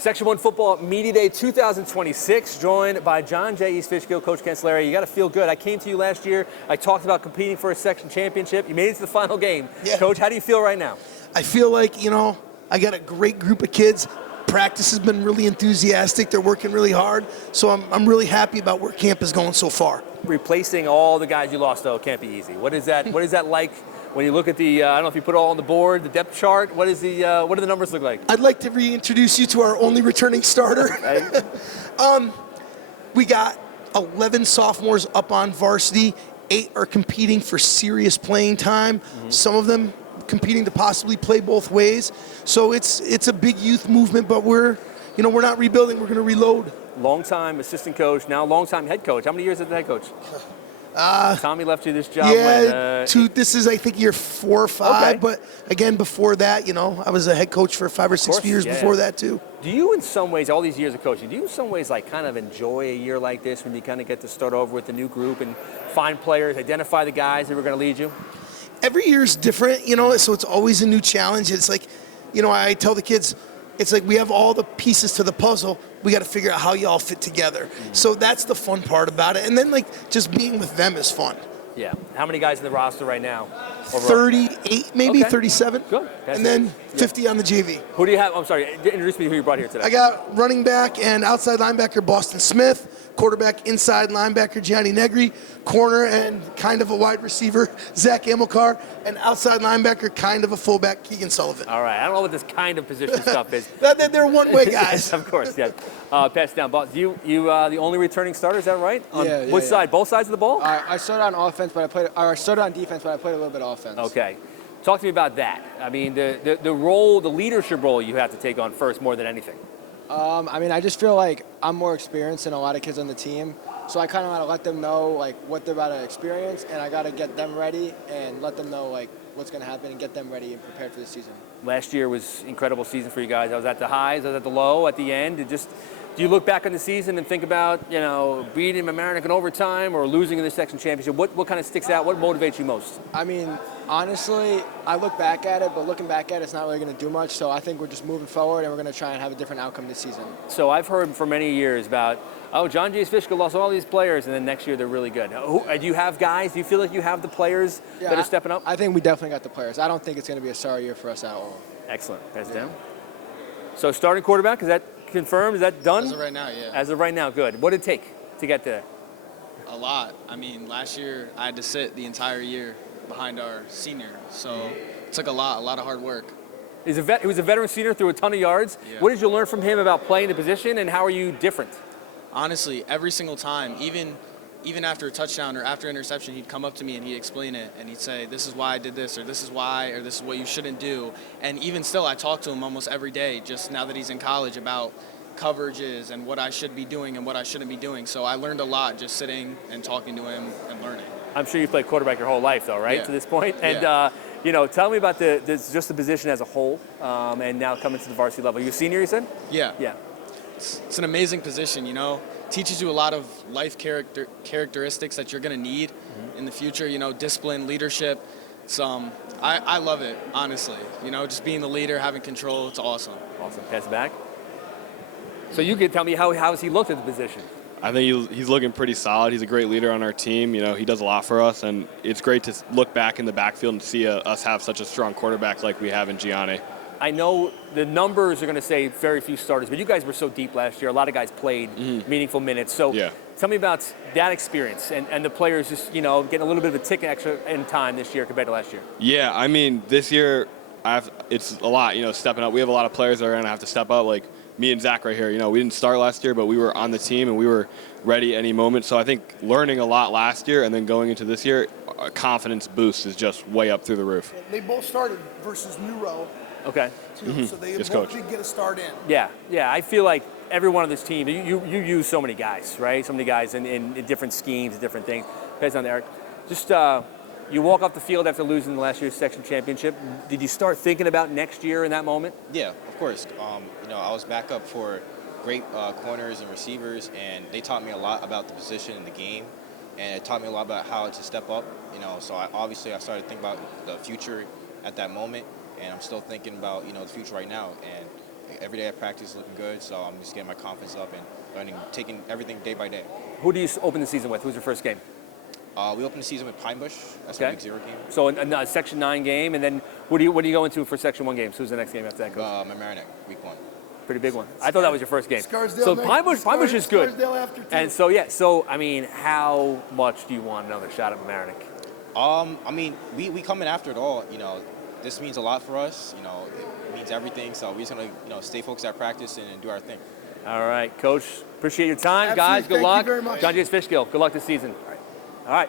Section 1 Football Media Day 2026, joined by John Jay-East Fishkill, Coach Cancellari. You got to feel good. I came to you last year. I talked about competing for a section championship. You made it to the final game. Yeah. Coach, how do you feel right now? I feel like, I got a great group of kids. Practice has been really enthusiastic. They're working really hard. So I'm really happy about where camp is going so far. Replacing all the guys you lost, though, can't be easy. What is that like when you look at the, I don't know if you put it all on the board, the depth chart? What do the numbers look like? I'd like to reintroduce you to our only returning starter. We got 11 sophomores up on varsity. 8 are competing for serious playing time. Mm-hmm. Some of them competing to possibly play both ways. So it's a big youth movement, but we're not rebuilding. We're going to reload. Long-time assistant coach, now long-time head coach. How many years as the head coach? Tommy left you this job this is, I think, year 4 or 5. Okay. But again, before that, I was a head coach for 5 or 6 years before that too. Do you, in some ways, all these years of coaching, do you in some ways kind of enjoy a year like this when you kind of get to start over with a new group and find players, identify the guys that are going to lead you? Every year is different, so it's always a new challenge. It's like, I tell the kids, it's like we have all the pieces to the puzzle. We got to figure out how you all fit together. Mm-hmm. So that's the fun part about it. And then, just being with them is fun. Yeah. How many guys in the roster right now? Overall? 38, maybe, okay. 37. Good. And then 50 on the JV. Who do you have? I'm sorry, introduce me to who you brought here today. I got running back and outside linebacker Boston Smith, quarterback inside linebacker Gianni Negri, corner and kind of a wide receiver Zach Amilcar, and outside linebacker kind of a fullback Keegan Sullivan. All right. I don't know what this kind of position stuff is. They're one-way guys. Of course, yeah. Pass down. Boss, you the only returning starter, is that right? Which side? Both sides of the ball? I started on offense, I started on defense, but I played a little bit of offense. Okay. Talk to me about that. I mean, the role, the leadership role you have to take on first more than anything. I just feel like I'm more experienced than a lot of kids on the team. So I kind of got to let them know, what they're about to experience, and I got to get them ready and let them know, what's going to happen and get them ready and prepared for the season. Last year was an incredible season for you guys. I was at the highs, I was at the low, at the end. Do you look back on the season and think about, beating Mamaroneck in overtime or losing in the section championship? What kind of sticks out? What motivates you most? Honestly, I look back at it, but looking back at it, it's not really going to do much. So I think we're just moving forward, and we're going to try and have a different outcome this season. So I've heard for many years about, John Jay-East Fishkill lost all these players, and then next year they're really good. Do you have guys? Do you feel like you have the players that are stepping up? I think we definitely got the players. I don't think it's going to be a sorry year for us at all. Excellent. Pass it down. So starting quarterback, is that confirmed? Is that done? As of right now, yeah. As of right now, good. What did it take to get there? A lot. Last year I had to sit the entire year behind our senior, so it took a lot of hard work. He was a veteran senior, threw a ton of yards. Yeah. What did you learn from him about playing the position, and how are you different? Honestly, every single time, even after a touchdown or after interception, he'd come up to me and he'd explain it, and he'd say, this is why I did this, or this is why, or this is what you shouldn't do. And even still, I talk to him almost every day, just now that he's in college, about coverages and what I should be doing and what I shouldn't be doing. So I learned a lot just sitting and talking to him and learning. I'm sure you played quarterback your whole life, though, right, yeah. to this point? And, tell me about just the position as a whole, and now coming to the varsity level. You a senior, you said? Yeah. Yeah. It's an amazing position, Teaches you a lot of life characteristics that you're going to need in the future, discipline, leadership. I love it, honestly. Just being the leader, having control, it's awesome. Awesome. Pass it back. So you can tell me how has he looked at the position? I think he's looking pretty solid. He's a great leader on our team. He does a lot for us, and it's great to look back in the backfield and see us have such a strong quarterback like we have in Gianni. I know the numbers are going to say very few starters, but you guys were so deep last year. A lot of guys played meaningful minutes. So tell me about that experience and the players just, getting a little bit of a tick extra in time this year compared to last year. Yeah, this year it's a lot, stepping up. We have a lot of players that are going to have to step up, like me and Zach right here. We didn't start last year, but we were on the team and we were ready any moment. So I think learning a lot last year and then going into this year, a confidence boost is just way up through the roof. They both started versus New Row. Okay. So they both did get a start in. Yeah. I feel like every one of this team, you use so many guys, right? So many guys in different schemes, different things. Depends on Eric. Just you walk off the field after losing last year's section championship. Did you start thinking about next year in that moment? Yeah, of course. I was backup for great corners and receivers, and they taught me a lot about the position in the game, and it taught me a lot about how to step up. So I started thinking about the future at that moment. And I'm still thinking about, the future right now. And every day at practice looking good. So I'm just getting my confidence up and learning, taking everything day by day. Who do you open the season with? Who's your first game? We opened the season with Pine Bush. That's Okay. our Week 0 game. So a Section 9 game, and then what do you go into for Section 1 games? Who's the next game after that, Coach? Mamaroneck, Week 1. Pretty big one. I thought that was your first game. Scarsdale, So man. Pine Bush is good. Scarsdale after two. And so, yeah, so, I mean, how much do you want another shot at Mamaroneck? I mean, we coming after it all. This means a lot for us. It means everything. So we're just gonna, stay focused at practice and do our thing. All right, Coach, appreciate your time. Absolutely. Guys, good Thank you luck. very much. John Jay-East Fishkill, good luck this season. All right.